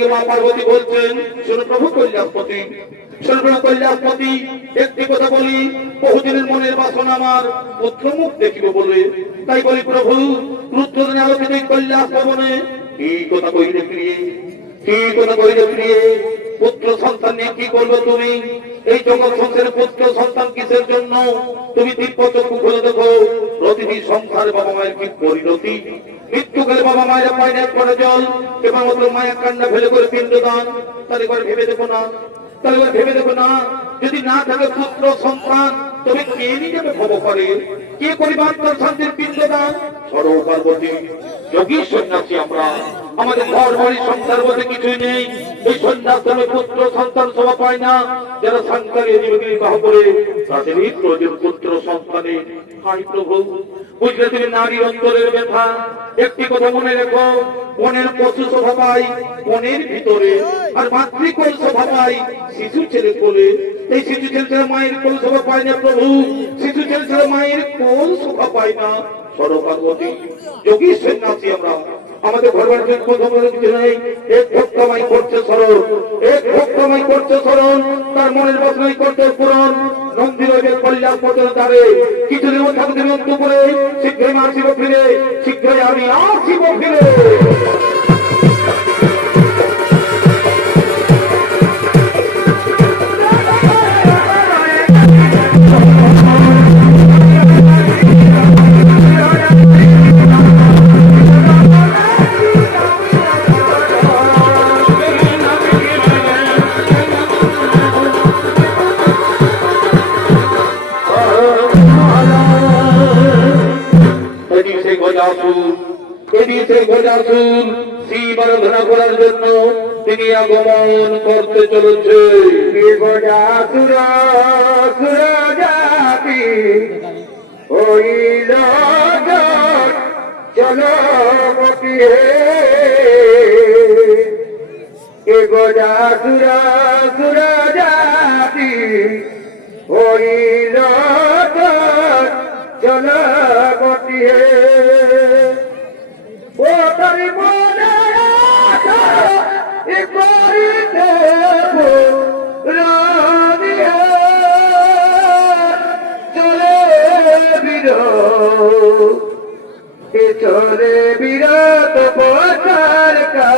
গিয়ে মা পার্বতী বলছেন, শোনো প্রভু কৈলাসপতি, শোনো প্রভু কৈলাসপতি, একটি কথা বলি, বহুদিনের মনের বাসনা আমার পুত্র মুখ দেখিব বলে, তাই বলি প্রভু রুদ্রদিনে আলোকিত কৈলাস ভবনে কি কথা কইলে প্রিয়ে, কি কথা কইলে প্রিয়ে, পুত্র সন্তান নিয়ে কি করবে তুমি? এই জগৎ সংসারের পুত্র সন্তান কিসের জন্য? তুমি দিব্য চক্ষু খুলে দেখো, প্রতিটি সংসারে বাবা মায়ের কি পরিণতি। মৃত্যু গেলে বাবা মায়ের পায় না পড়ে জল, কেবলমাত্র মায়ের কান্না ফেলে করে পিণ্ডদান। তাহলে করে ভেবে দেখো না, তাহলে করে ভেবে দেখো না, যদি না থাকে পুত্র সন্তান, তবে কে নিজেকে ভব করে, কে পরিবার তার শান্তির পিণ্ডদান? সরো পার্বতী, যোগী সন্ন্যাসী আমরা, আমাদের ঘর বাড়ি সংসার বলতে কিছুই নেই। এই সন্ন্যাস ধর্মে পুত্র সন্তান শোভা পায় না। যারা সংসারে জীবনে বিবাহ করে তাদেরই প্রয়োজন পুত্র সন্তানের। হাই প্রভু, বুঝলে তুমি নারীর অন্তরের ব্যথা। একটি কথা মনে রেখো, বনের পশু শোভা পায় বনের ভিতরে, আর মাতৃকোল শোভা পায় শিশু ছেলে কোলে। এই শিশু ছেলে মায়ের কোল শোভা পায় না প্রভু, শিশু ছেলে মায়ের কোল শোভা পায় না। সরো পার্বতী, যোগী সন্ন্যাসী আমরা, আমাদের ঘরবার কিছু নেই। এক ভক্তমাই করছে স্মরণ, এক ভক্তমাই করছে স্মরণ, তার মনের বাসনাই করছে পূরণ। নন্দীর কল্যাণ পর্যন্ত দাঁড়ে কিছুদিন থাকতে দুপুরে, শীঘ্রই আসিব ফিরে, শীঘ্রই আমি আসিব ফিরে। শিব আরাধনা করার জন্য তিনি আগমন করতে চলেছে। চলো গোজা সুরা জাতি হইল চলো গতিয়ে। ও তারি মনে চলে চলে বিরত পচার কা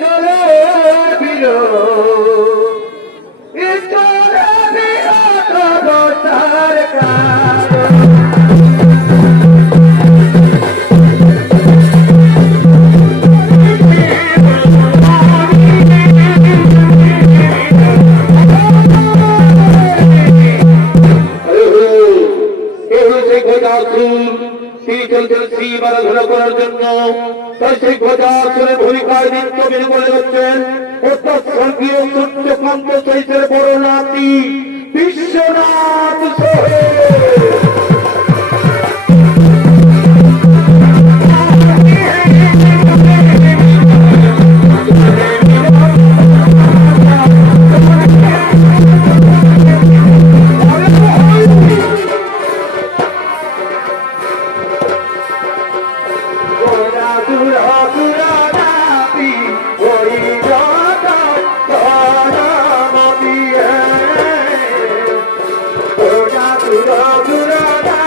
চলে বিরত পচার কা। তিনি চলছেন শিব আরাধনা করার জন্য। তাই সেই গজাসুরের ভূমিকায় নিত্য বিনে বলে হচ্ছেন অর্থাৎ স্বর্গীয় সূর্যকান্ত চৈতের বড় নাতি বিশ্বনাথ সোহে। Dura, dura, dura.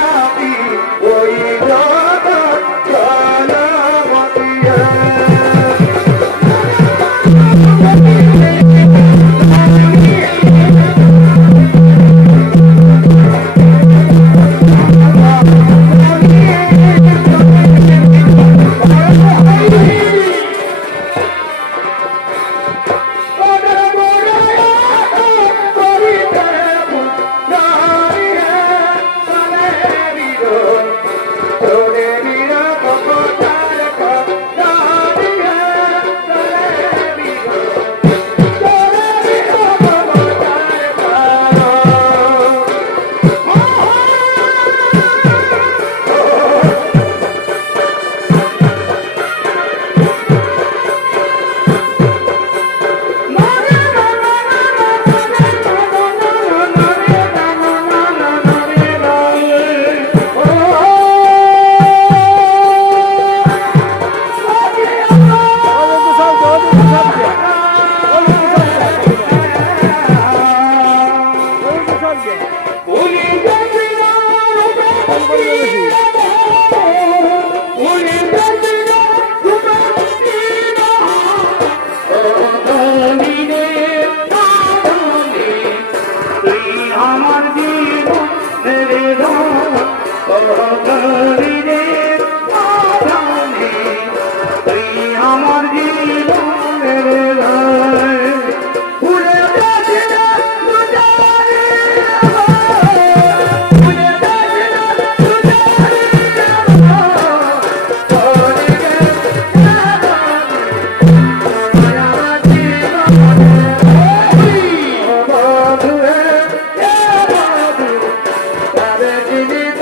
হরিরে আধানে তুই আমার জীবনের গায় ভুলে যাচ্ছি না তুজারে ভুলে যাচ্ছি না তুজারে হরিরে আমার জীবনের বধু হে বধু তবে জীবিত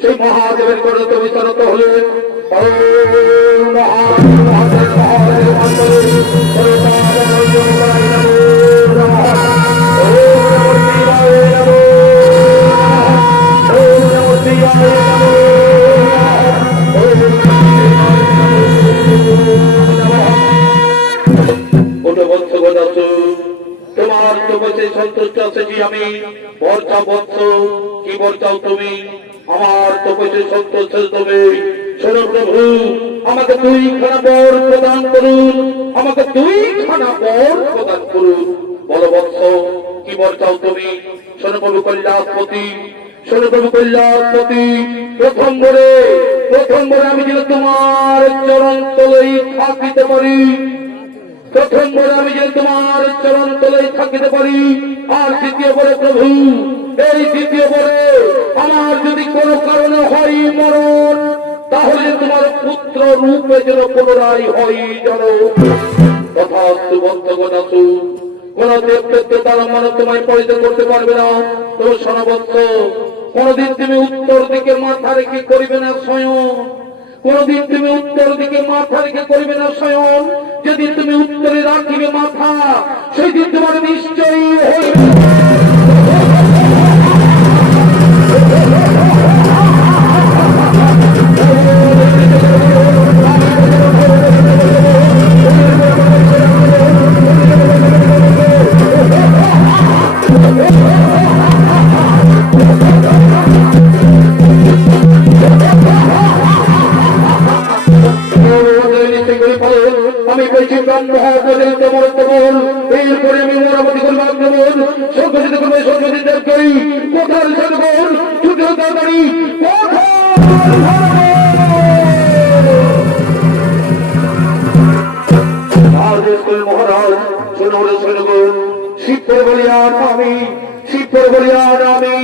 সেই মহাদেবের করে তো বিস্তারিত হলেন মহাদেব তোমার তো বলছে সন্তুষ্ট আছে যে আমি বর্ষা বৎস কি বলছাও তুমি আমার তো বলছে সন্তুষ্ট তুমি শোনো প্রভু আমাকে 2খানা বর প্রদান করুন আমাকে 2খানা বর প্রদান করুন বলো বৎস কি বলছাও তুমি শোনো প্রভু কল্যাণপতি শোনো প্রভু কল্যাণপতি প্রথম বরে আমি যেন তোমার চরণ তলেই থাকিতে পারি প্রথম বলে আমি যে তোমার চরণ তলেই থাকিতে পারি আর দ্বিতীয় বলে প্রভু এই দ্বিতীয় বলে আমার যদি কোনো কারণে হয় মরণ তাহলে তোমার পুত্র রূপে যেন পুনরায় হয় যেন তথাস্তু বন্ধগণ আসু কোন দেবদেবকে তারা মানে তোমায় পরিচয় করতে পারবে না তোমার সনবৎস কোনদিন তুমি উত্তর দিকে মাথা রেখে করিবে না স্বয়ং কোনদিন তুমি উত্তর দিকে মাথা রেখে করবে না স্বয়ং যেদিন তুমি উত্তরে রাখিবে মাথা সেই দিন তোমার নিশ্চয়ই হইবে আমি বলছি এরপরে আমি মোরামতি করবো আক্রমণ সর্বজিত করবো সর্বজিত দেব করি কোথার সর্বন ছুটে তাড়াতাড়ি মহারাজ শোনো শোনগণ শিবপুর বলিয়ান আমি শিবপুর বলিয়ান আমি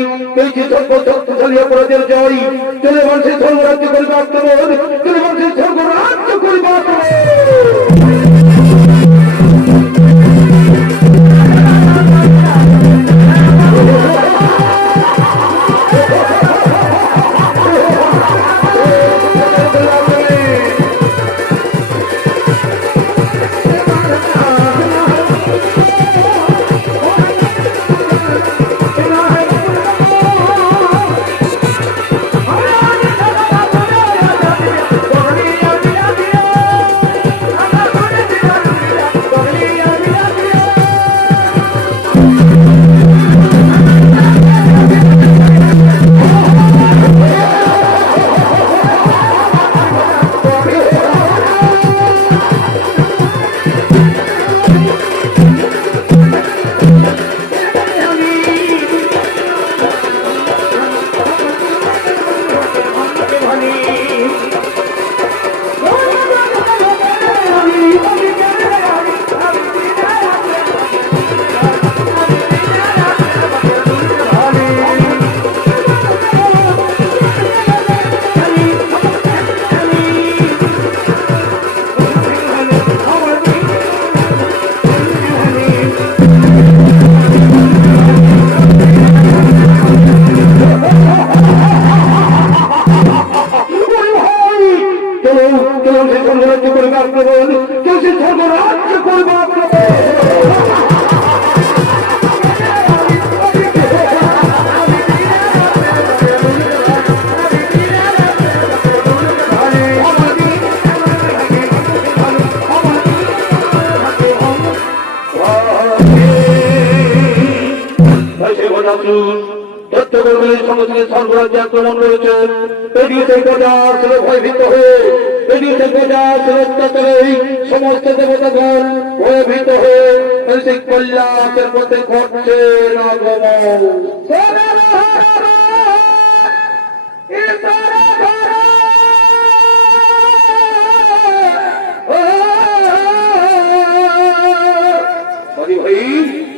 এই যে সর্বশক্তিশালী অপরাধের জয় চলে মানুষের সর্বরাজ্য করবে আক্রমণ চলে মানুষের সর্বরাজ্য করবে আক্রমণ আক্রমণ, কেসি স্বর্গরাজ্য করবো আক্রমণ। তথ্য কর্মীর সঙ্গে সর্বরাজ্যে আক্রমণ করেছে। এদিকে প্রজা ছিল ভয়ভীত হয়ে, এদিকে প্রজা ছিল অত্যাচারে সমস্ত দেবতাগণ ভয়ভীত হয়ে সেই কল্যাণের পথে ঘটছে আগমন। ভাই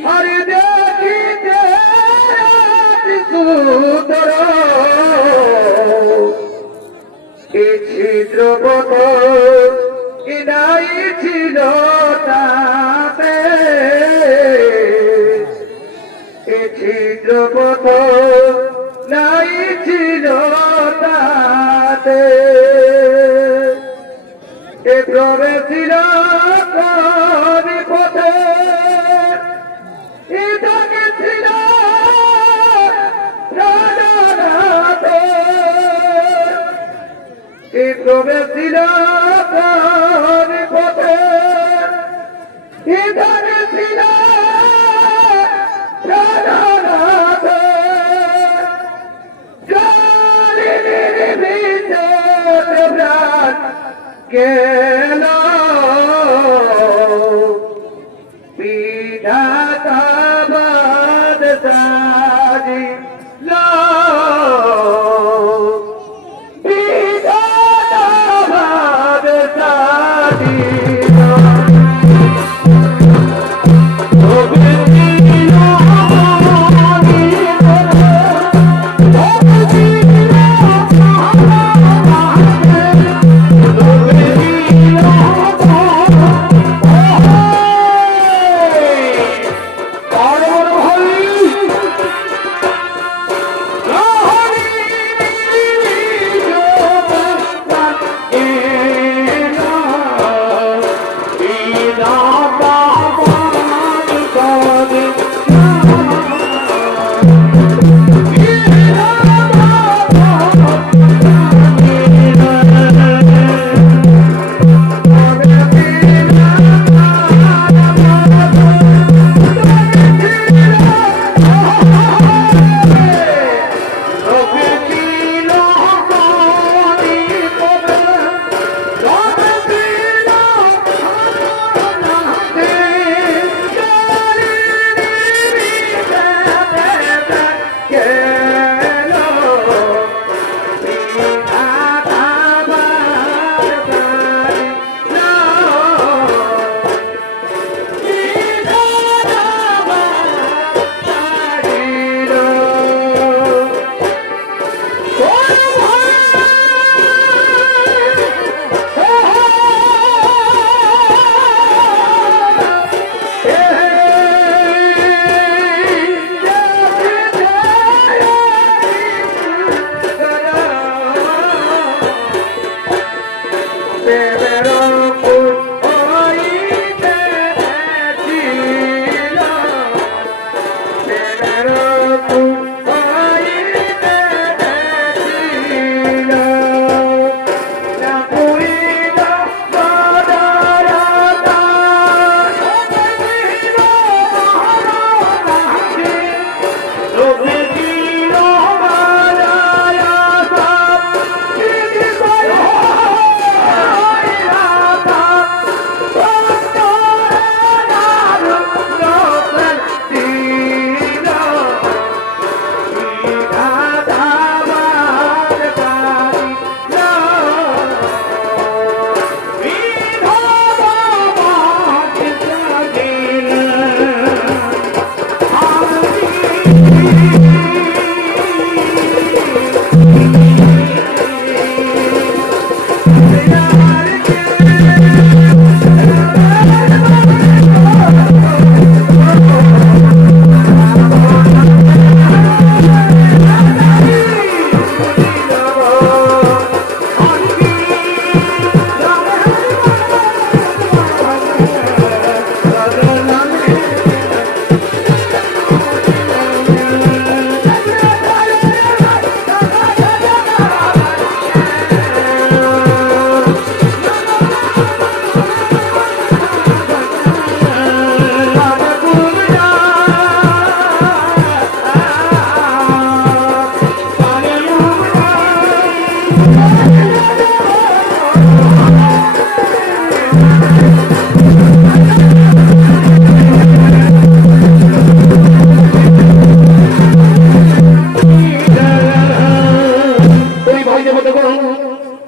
হরি দেখিতে সুতর এ ছিদ্রপথ ইনাই ছিল তাতে এ ছিদ্রপথ নাই ছিল তাতে এ প্রবেশিল কবি পথে ইদাকে ছিল রাধানাথে এ প্রবেশিল কবি পথে ইদাকে ছিল রাধানাথে কালিনী বিদ্যুৎ প্রাণ কেন বিধাতা বাদ সাজি বিধাতা বাদ সাজি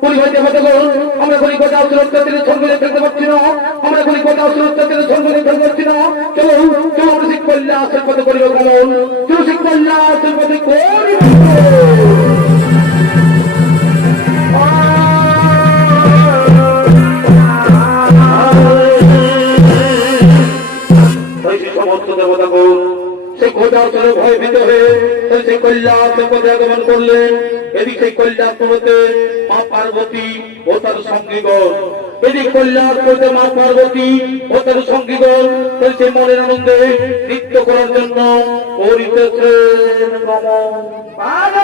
পরিবারে কতক্ষণ আমরা কোনো কথা সুরক্ষা থেকে সংগ্রহে ফেলতে পারছি না, আমরা কোনো কথা সুরক্ষা থেকে সংগ্রহে ফেলতে পারছি না। চলো চলো আমরা শিখ করলে আসল পথে করিব গমন, চলো শিখ করলে আসল পথে করিব। সমস্ত দেবতা গণ সেই খোঁজাচলে ভয় ভীত হয়ে সেই কৈলাসের পথে আগমন করলেন। এদিক সেই কৈলাস পর্বতে মা পার্বতী ও তার সঙ্গীগণ, এদিক কৈলাস পর্বতে মা পার্বতী ও তার সঙ্গীগণ সেই মনের আনন্দে নৃত্য করার জন্য করিতেছেন গমন। ভাই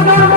Bore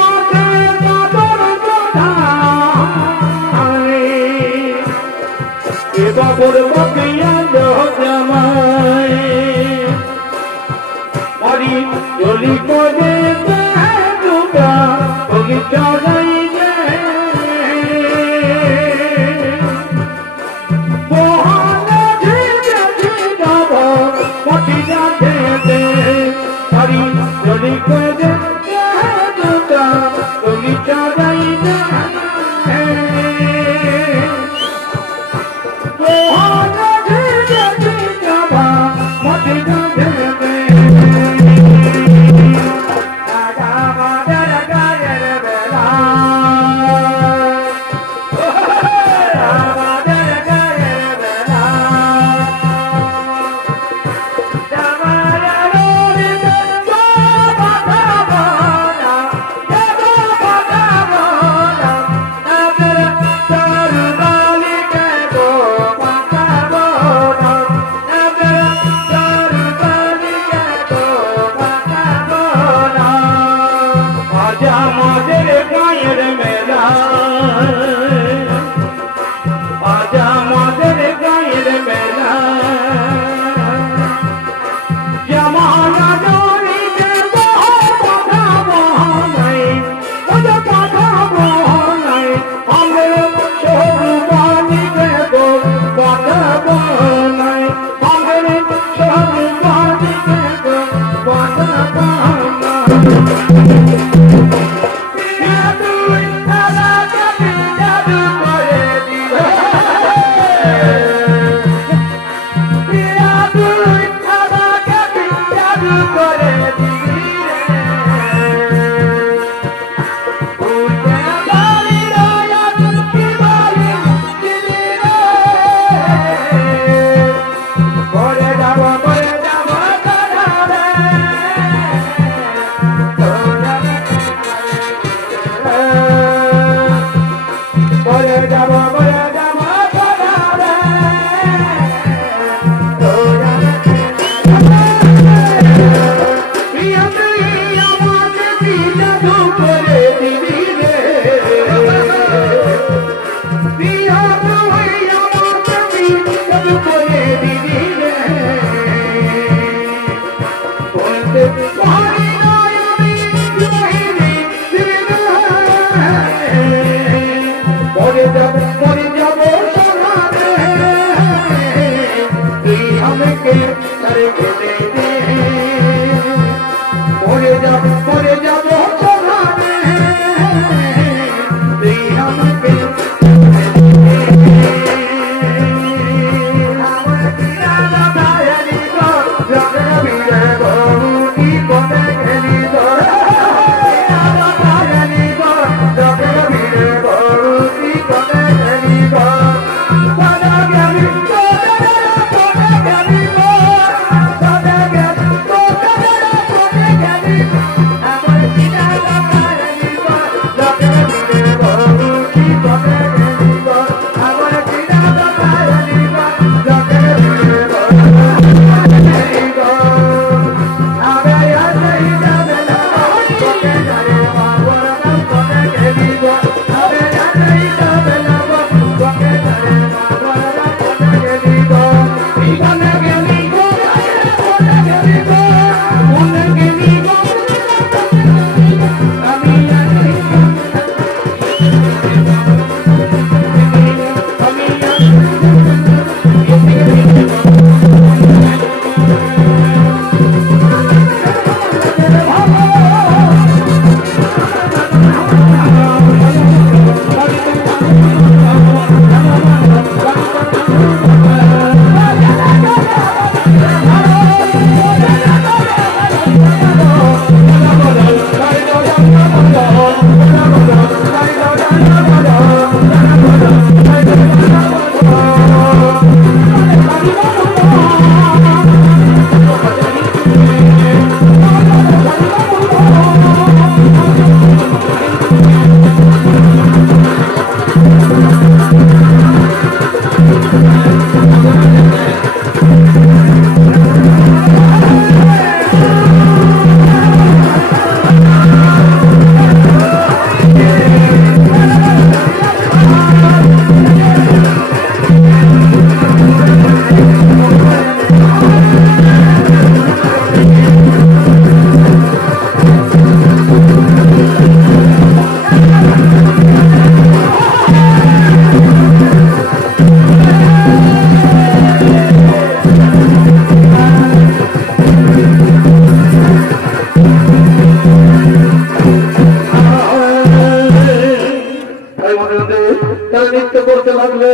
করতে লাগলে।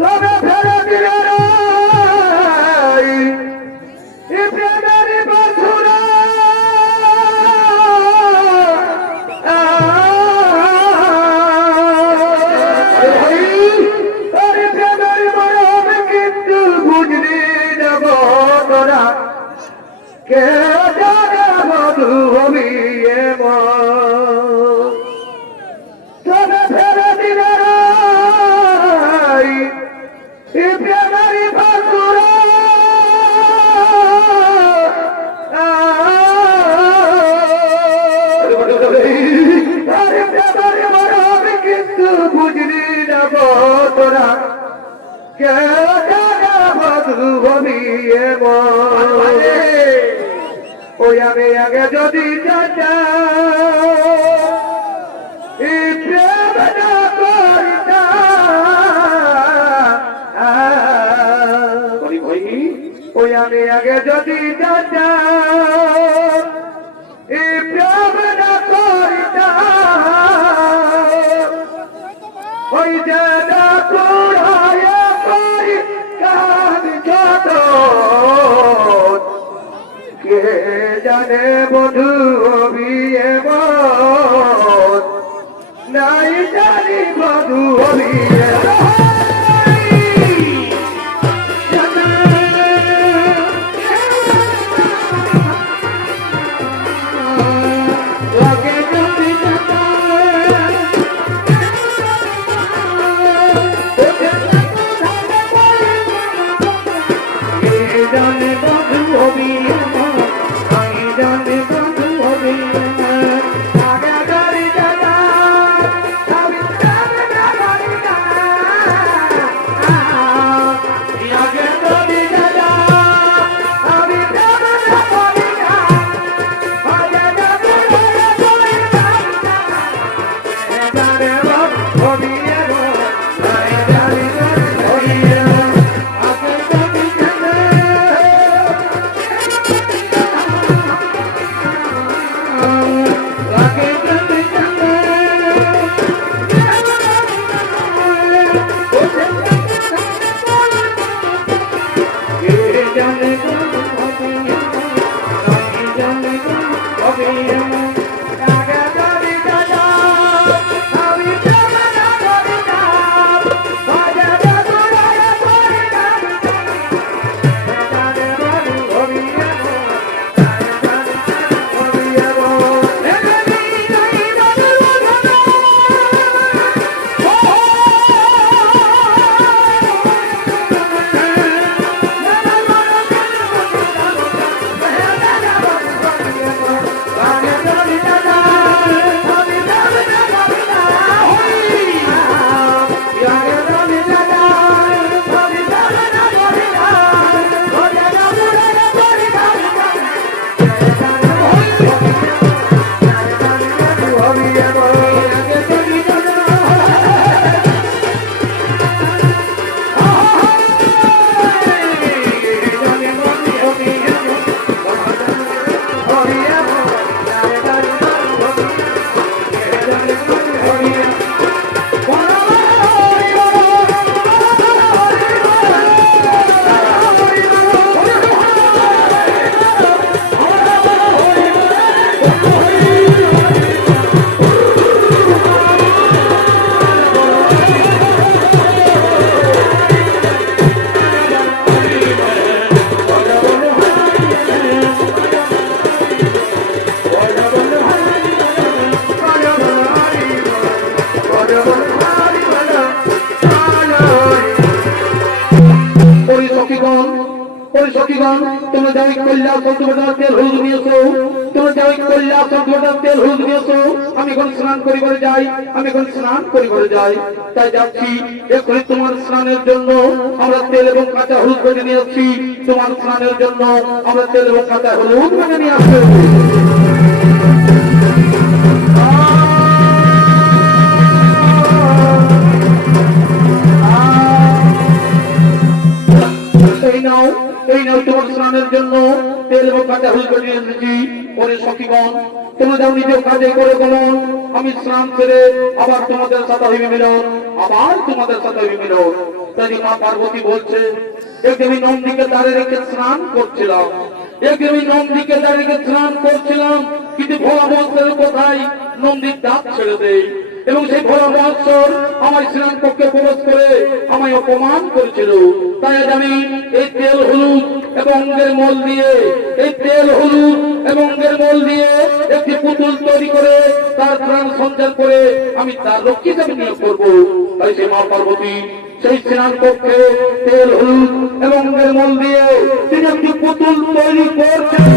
তবে ফেলে দিলে এই প্রেমের বাছুরা প্রেমের মরম কিন্তু বুঝলি যাব তোরা কে জানে মধু হবি তবে ফেলে দিলে এই প্রেমের বাছুরা কিন্তু বুঝলি যাব তোরা কে মধু হবি ওই আমি আগে যদি চাচা এই প্রেম না করিতা ওই আমি আগে যদি চাচা এই প্রেম না করিতা ওই জানা পুরায় করি কাজ যত কে জানে বধু হবি নাই জানি বধু হবি জানে বধু হবি জানে বধু হবি আগে গাড়ি দাদা আমি জানে না গাড়ি আগে গাড়ি দাদা আমি জানে না গাড়ি আগে গাড়ি জানে বধু হবি জানে বধু হবি সখীগণ তোমরা যাই কল্যাণ সন্তোষার তেল হলুদ নিয়েছো তোমরা যাই কল্যাণ সন্তোষার তেল হলুদ নিয়েছো আমি এখন স্নান করিবারে যাই আমি এখন স্নান করিবারে যাই তাই যাচ্ছি এখনই তোমার স্নানের জন্য আমরা তেল এবং কাঁচা হলুদ ভেজে নিয়েছি তোমার স্নানের জন্য আমরা তেল এবং কাঁচা হলুদ ভেজে নিয়ে আসবো এই নাও তোমার স্নানের জন্য তেল এবং কাঁচা হলুদ করে নিয়ে এসেছি। ওরে সখীগণ, তোমরা যাও নিজের কাজে করে গমন, আমি স্নান সেরে আবার তোমাদের সাথে হইবে মিলন, আবার তোমাদের সাথে হইবে মিলন। তাই মা পার্বতী বলছে, একদিন আমি নন্দীকে দাঁড়িয়ে রেখে স্নান করছিলাম, একদিন আমি নন্দীকে দাঁড়িয়ে রেখে স্নান করছিলাম, কিন্তু ভোলা মহেশ্বরের কোথায় নন্দীর দাঁত ছেড়ে দেয় এবং সেই ভোলা মহেশ্বর আমার স্নান কক্ষে প্রবেশ করে আমায় অপমান করেছিল। তাই আজ আমি এই তেল হলুদ এবং অঙ্গের মল দিয়ে, এই তেল হলুদ এবং অঙ্গের মল দিয়ে একটি পুতুল তৈরি করে তার প্রাণ সঞ্চার করে আমি তার রক্ষী হিসেবে নিয়োগ করবো। তাই সেই মা পার্বতী সেই স্নান কক্ষে তেল হলুদ এবং অঙ্গের মল দিয়ে তিনি একটি পুতুল তৈরি করছেন।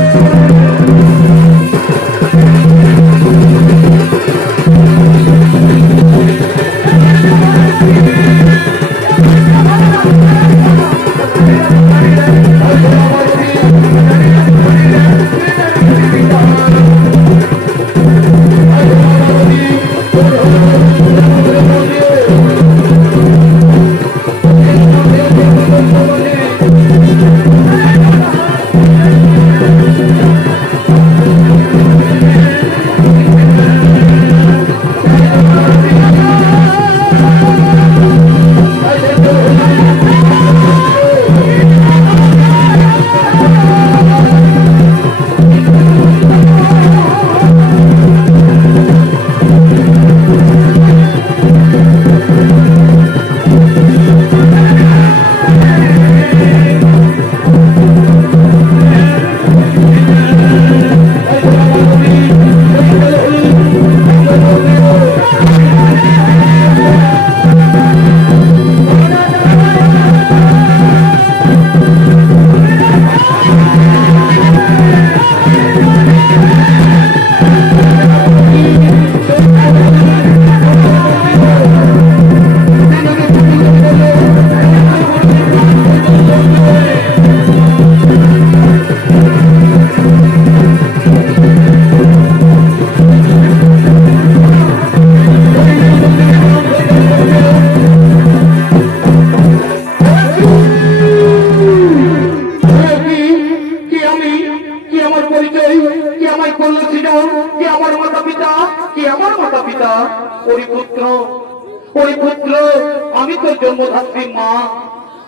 আমি তোর জন্মদাত্রী মা,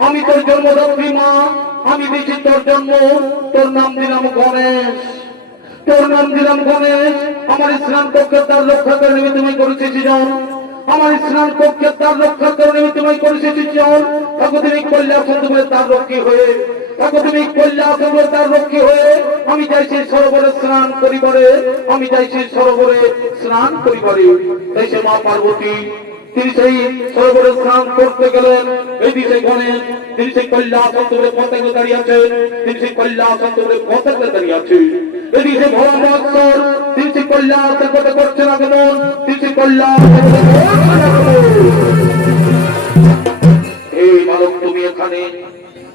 আমি তোর জন্মদাত্রী মা, আমি দিয়েছি তোর জন্ম, তোর নাম দিলাম গণেশ, তোর নাম দিলাম গণেশ। আমার স্নান কক্ষে তার রক্ষা করে নিমিত্ত তুমি করেছি সৃজন, আমার স্নান কক্ষে তার রক্ষা করে নিমিত্ত তুমি করেছি সৃজন। তাকে তুমি কল্যাণ বলে তার রক্ষী হয়ে, তাকে তুমি কল্যাণ বলে তার রক্ষী হয়ে আমি চাইছি সরোবরে স্নান করিবারে, আমি চাইছি সরোবরে স্নান করিবারে। তাই সে মা পার্বতী তিনি সেই সরোবরে স্নান করতে গেলেন। এই দিকে গণেশ তিনি সেই কল্যাণ সন্তরে পতাকা দাঁড়িয়ে আছেন, তিনি সেই কল্যাণ সন্তরে পতাকা দাঁড়িয়ে আছেন। এদিকে ভোলা মহেশ্বর তিনি সেই কল্যাণ কথা করছেন আগমন, তিনি সেই কল্যাণ। এই বালক তুমি এখানে,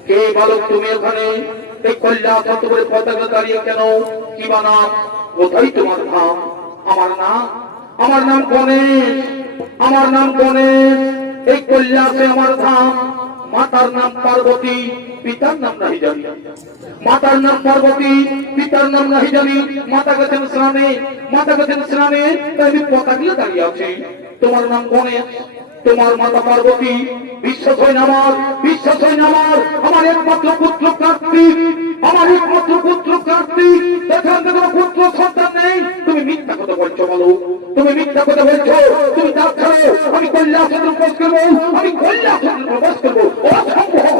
কে বালক তুমি এখানে? এই কল্যাণ সন্তরে পতাকা দাঁড়িয়ে কেন? কি বা নাম? কোথায় তোমার ধাম? আমার নাম, আমার নাম গণেশ, আমার নাম গণেশ। এই কৈলাসে আমার ধাম। মাতার নাম পার্বতী, পিতার নাম নাহি জানি। মাতার নাম পার্বতী, পিতার নাম নাহি জানি। মাতা গেছেন স্নানে, মাতা গেছেন স্নানে, তাই আমি পতাকা দাঁড়িয়ে আছি। তোমার নাম গণেশ, তোমার মাতা পার্বতী। বিশ্বাস হয় না আমার, বিশ্বাস হয় না আমার। আমার একমাত্র পুত্র কার্তিক, আমার একমাত্র পুত্র কার্তিক। এখান থেকে পুত্র সন্তান নেই। তুমি মিথ্যা কথা বলছো বলো, তুমি মিথ্যা কথা বলছো। তুমি দাঁত ছাড়ো, আমি কল্যাণ প্রবেশ করবো, আমি কল্যাণ প্রবেশ করবো। অসম্ভব।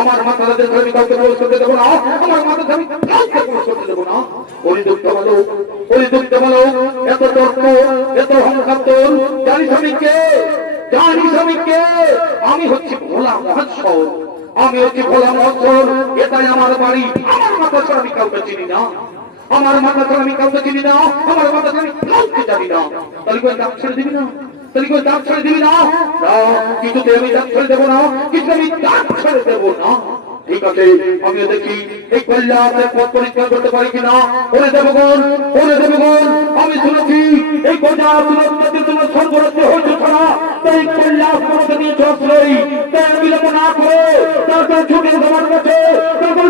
আমার মাথা ধরে আমি কাউকে প্রবেশ করতে দেবো না, আমার মাথা ধরে আমি কাউকে প্রবেশ করতে দেবো না। পরিদুপ্ত বলো, পরিদুপ্ত বলো। এত তর্ক, এত অহংকার তোর, জানিস আমি কে? জানিস আমি কে? আমি হচ্ছি ভোলা মহেশ্বর, আমি হচ্ছি ভোলা মহেশ্বর। এটাই আমার বাড়ি। আমার মাথা ছাড়া আমি কাউকে চিনি না, আমার মাথা ছাড়া আমি কাউকে চিনি না, আমার মাথা ছাড়া আমি কাউকে জানি না। তাহলে কই দাঁত ছেড়ে দিবি না? তাহলে কই দাঁত ছেড়ে দিবি না? কিছুতে আমি দাঁত ছেড়ে দেবো না, কিছু আমি দাঁত ছেড়ে দেবো না। ঠিক আছে, আমিও দেখি এই কল্যাণের পথ পরিষ্কার করতে পারি কিনা। ওরে দেবগণ, ওরে দেবগণ, আমি শুনেছি এই কল্যাণ তোমরা সর্বরাজ্য হয়েছে ছাড়া, তাই কল্যাণ করতে নিয়েছ আশ্রয়। তাই বিলম্ব না করে তারপর ছুটে তোমার কাছে, তারপর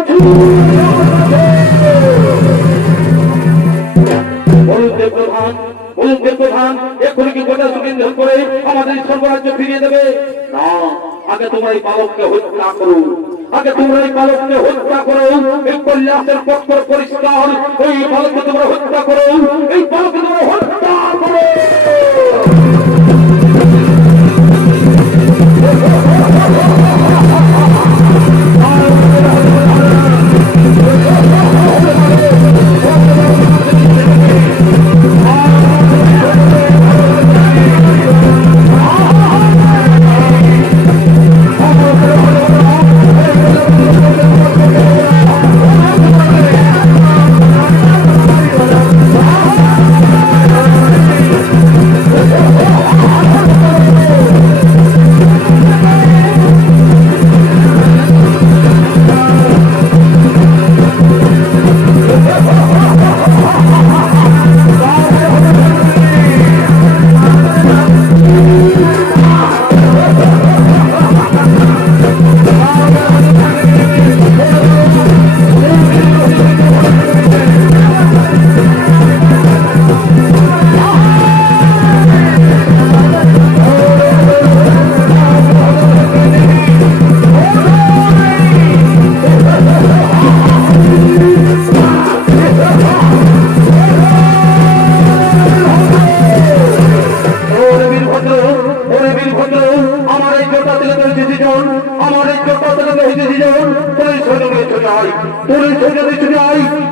বলুন প্রধান, এক্ষুনি কি গোটা সুবিন্ধন করে আমাদের সর্বরাজ্য ফিরিয়ে দেবে? না, আগে তোমরা এই বালককে হত্যা করো, আগে তোমরা এই বালককে হত্যা করো। এই কৈলাসের পক্ষ পরিষ্কার, এই বালককে তোমরা হত্যা করো, এই বালককে তোমরা হত্যা করো।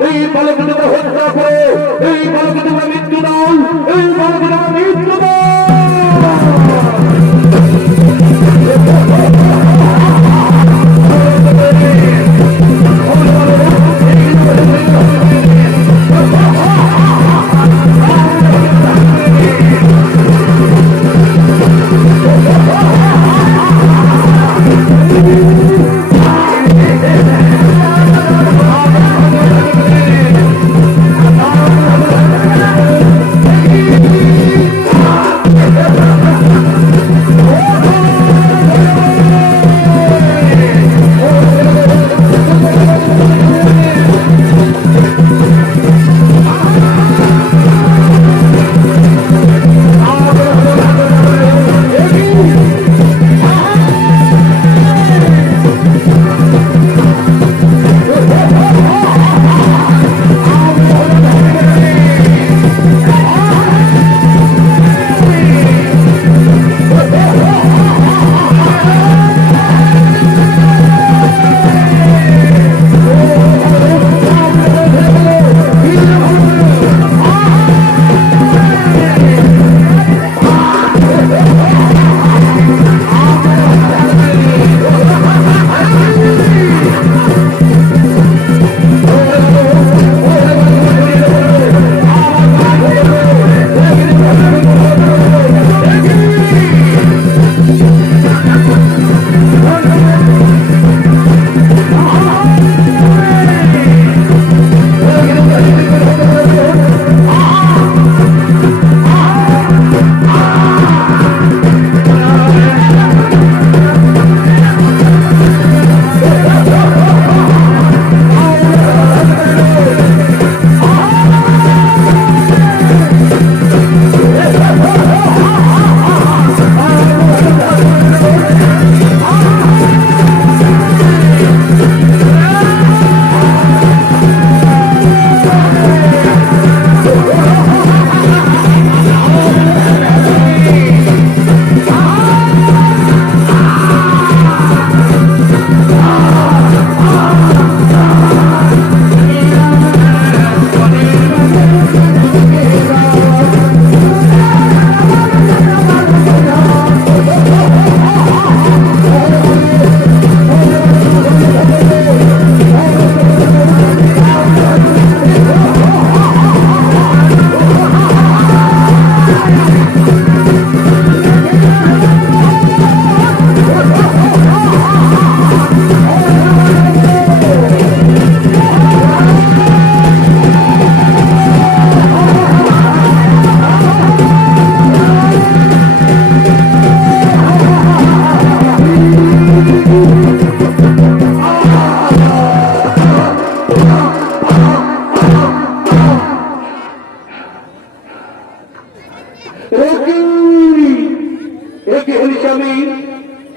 এই বালককে তোমরা হত্যা করো, এই বালককে তোমরা মৃত্যু দাও, এই বালককে তোমরা মৃত্যু দাও।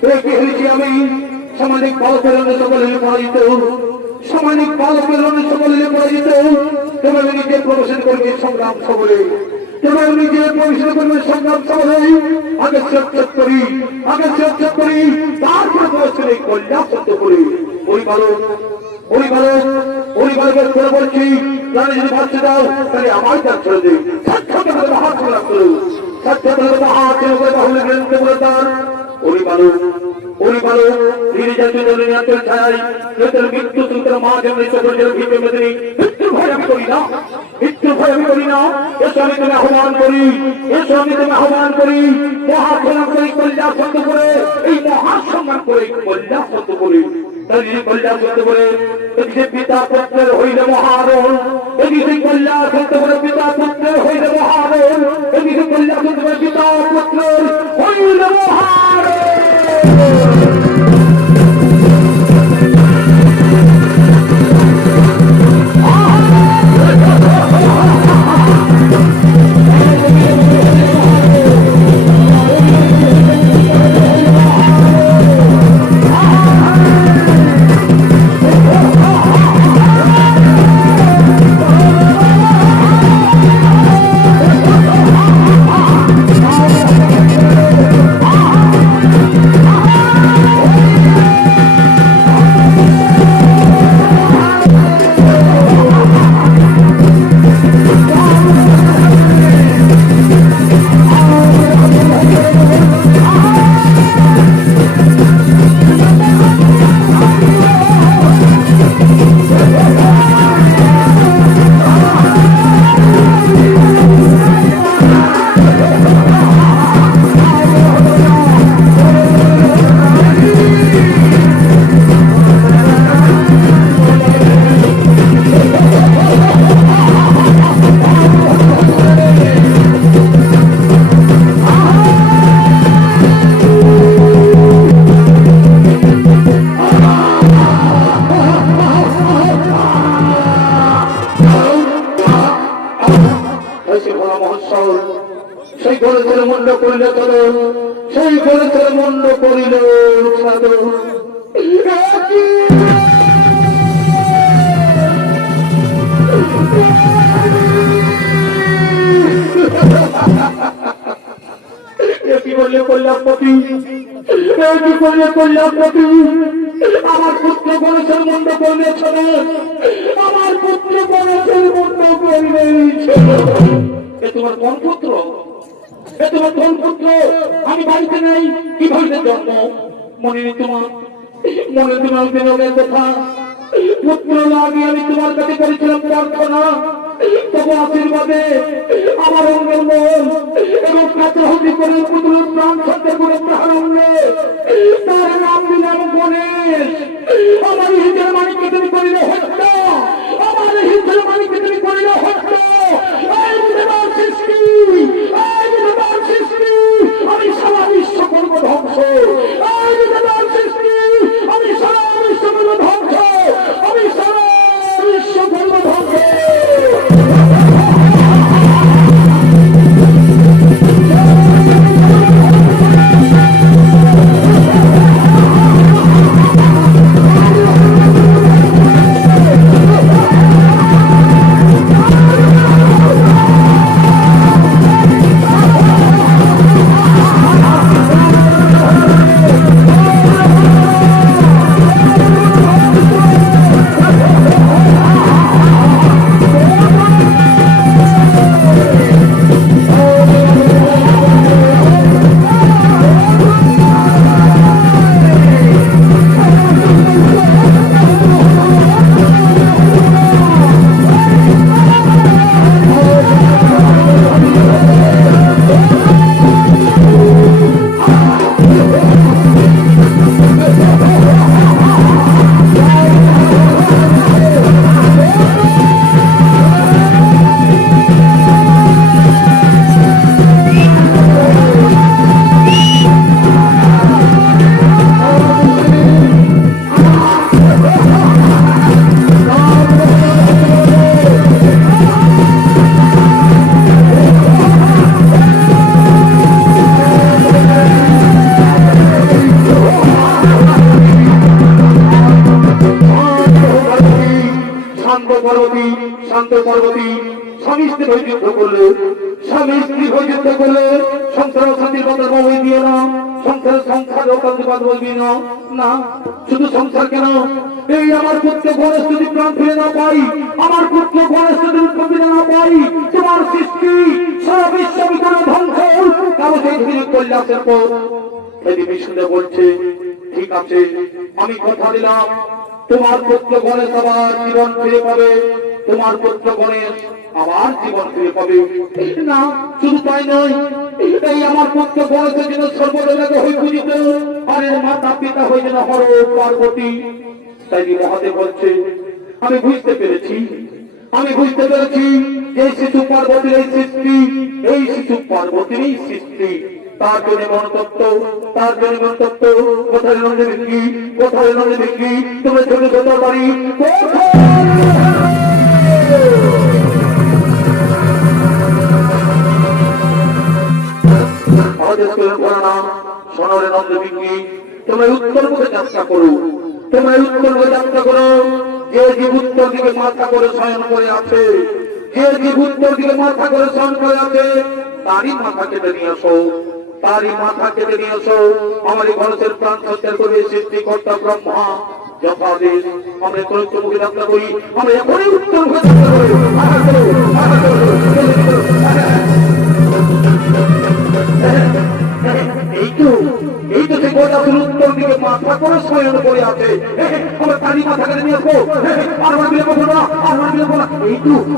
ওই কি হয়েছি আমি সামাজিক বালকের সকলে পরাজিত, সামাজিক বালকের সকলে পরাজিত। তোমার নিজে প্রবেশন করবে সংগ্রাম সবলে, তোমার নিজে প্রবেশন করবে সংগ্রাম সবলে। আগে চেক করি, আগে চেক করি, তারপর প্রবেশন কল্যাণ সত্য করি। ওই বালক, ওই বালক, ওই বালকের করে বলছি তাহলে যদি ভাবতে দাও তাহলে আমার কাজ ছেড়ে দিই। সাক্ষাৎ হাত ছেড়ে করো, সাক্ষাৎ হাত ছেড়ে করে বাহুলে গ্রন্থ করে তার ওই বালক, ওই বালক ধীরে যাতে নিয়ন্ত্রণ ছাড়াই মৃত্যু সুতর মা জন্য সকল ভিতরে মেদিনী মৃত্যুর ভয় আমি করি না, মৃত্যুর ভয় আমি করি না। এসো আমি তুমি আহ্বান করি, এসো আমি তুমি আহ্বান করি, মহাসম্মান করি কল্যাণ সত্য করে, এই মহাসম্মান করে কল্যাণ সত্য করি। কল্যাণ সত্য করে এদিকে পিতা পুত্রের হইলে মহারণ, এদিকে কল্যাণ সত্য করে পিতা পুত্রের হইলে মহারণ, এদিকে কল্যাণ সত্য করে পিতা পুত্রের হইলে মহারণ। সেই গণেশের মন্ড করিল চলন, সেই গণেশের মন্ড করিল সাধন। কি বললে কল্যাণপতি, কি বললে কল্যাণপতি, আমার পুত্র গণেশের মন্ড করিলে চলন, আমার পুত্র গণেশের মন্ড করিলে চলন। এ তোমার কোন পুত্র, এ তোমার কোন পুত্র? আমি বাড়িতে নেই, কিভাবে জন্ম? মনে নেই তোমার, মনে তোমার বিনোদের কথা। পুত্র লাগে আমি তোমার কাছে করেছিলাম প্রার্থনা, তবু আশীর্বাদে আমার অঙ্গের মন এবং কাছাহতি করে পুত্র প্রাণ সত্য করে প্রারম্ভে তার নাম দিলাম গণেশ। আমার হিতের মানিককে তুমি করিলে হত্যা, আমার হিতের মানিককে তুমি করিলে হত্যা। আমি সারা বিশ্ব করব ধ্বংস, আমি সারা বিশ্ব করব ধ্বংস, আমি সারা বিশ্ব করব ধ্বংস। স্ত্রী হয়ে যুদ্ধ করলে, স্বামী স্ত্রী হয়ে যুদ্ধ করলে সংসার শান্তির কথা বই দিও না, সংসার অকান্তি বাদ বলবি না। না, শুধু সংসার কেন, এই আমার পুত্র গণেশ যদি প্রাণ ফিরে না পাই, আমার পুত্র গণেশ যদি প্রাণ ফিরে না পাই, তোমার সৃষ্টি সারা বিশ্ব বিকরণ ধ্বংস কারো সেই ধীরে কল্যাণের পর। এই বিষ্ণু বলছে, ঠিক আছে, আমি কথা দিলাম তোমার পুত্র গণেশ আবার জীবন ফিরে পাবে, তোমার পুত্র গণেশ আবার জীবন ফিরে পাবে। না, শুধু তাই নয়, এই আমার পুত্র গণেশের জন্য সর্বদেবতাকে হয়ে পূজিত, আর এর মাতা পিতা হয়ে যেন হর পার্বতী। তাই মহাদেব বলছে, আমি বুঝতে পেরেছি যে শিশু পার্বতীর এই সৃষ্টি, এই শিশু পার্বতীর এই সৃষ্টি, তার জন্য মনতত্ত্ব, কোথায় নন্দে বিক্রি, তোমরা ছোট ছোট বাড়ি সোনরে নন্দ বিক্রি, তোমরা উত্তর মুখে যাত্রা করো, যে জীব উত্তর দিকে মাথা করে শয়ন করে আছে, তারই মাথা কেটে নিয়ে আসো, আমার এই গণেশের প্রাণ সঞ্চার করে সৃষ্টিকর্তা ব্রহ্মা যথাদেশ। আমরা উত্তর মুখে যাত্রা করি, আমরা এখনই উত্তর মুখে যাত্রা করি। এই তো সে গোটাসুর উত্তর দিকে মাথা করে শয়ন করে আছে, আমরা তারই মাথা কেটে নিয়ে আসবো,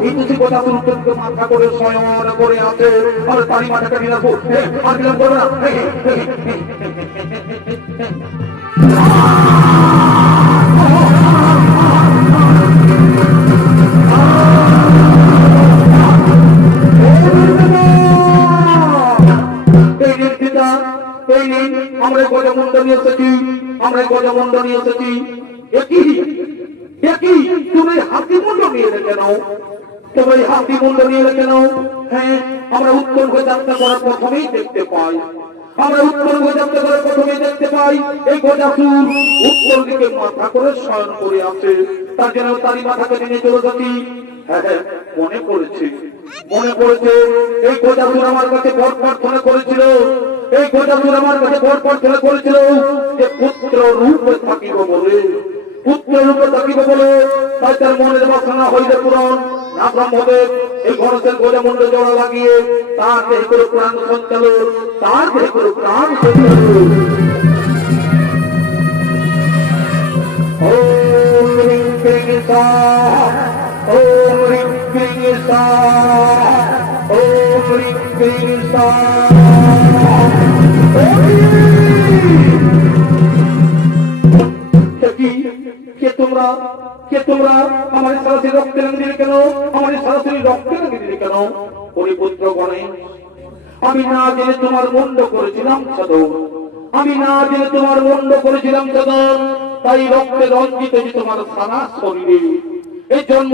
এই তো সে গোটাসুর উত্তর দিকে মাথা করে শয়ন করে আছে, আমরা তারই মাথা কেটে নিয়ে আসবো, আর বিলম্ব করবে না। আমরা গজমুণ্ড নিয়ে এসেছি, একই তুমি হাতি মুন্ড নিয়ে এলে কেন? হ্যাঁ, আমরা উত্তর হয়ে যাত্রা করার প্রথমেই দেখতে পাই, এই গজাসুর উত্তর দিকে মাথা করে শয়ন করে আছে, তার জন্য তারই মাথাকে নিয়ে চলে যাচ্ছি। হ্যাঁ, মনে পড়েছে, এই গজাসুর আমার কাছে বড় প্রার্থনা করেছিল, যে পুত্র রূপে থাকিব বলে, তাই তার মনের বাসনা হইলে পূরণ না। ব্রহ্মদেব এই গণেশের গজমুণ্ড জোড়া লাগিয়ে তার দেহে করে প্রাণ সঞ্চালন, কে তোমরা আমার সরাসরি রক্তে রঙ দিলে কেন? পুত্র গণেশ, আমি না জেনে তোমার মুন্ড করেছিলাম সাধন, তাই রক্তে রঞ্জিত যে তোমার সারা শরীরে এই জন্ম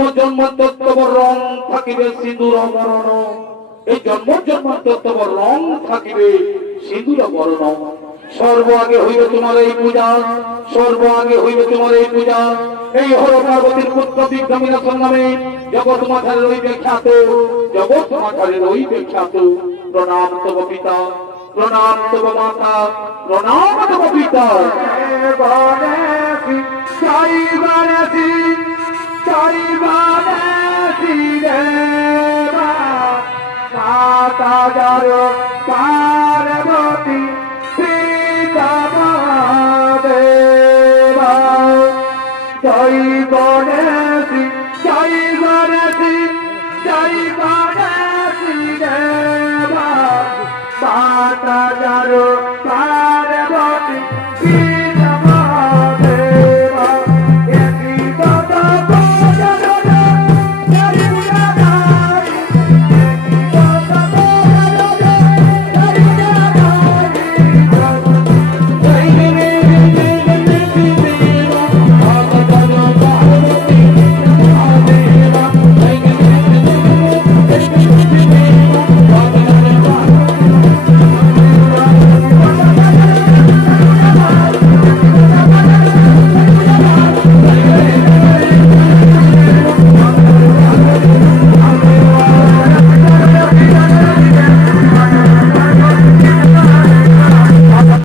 তত্ত্ববর রং থাকিবে সিঁদুর বরণ, এই জন্ম তত্ত্ববর রং থাকিবে সিঁদুর বরণ। সর্ব আগে হইবে তোমার এই পূজা, এই হর পার্বতীর পুত্র বিঘ্নবিনাশন নামে জগৎ মাথায় রইবে খ্যাত, প্রণাম তব পিতা, প্রণাম তব মাতা, প্রণাম তব পিতা। মাতা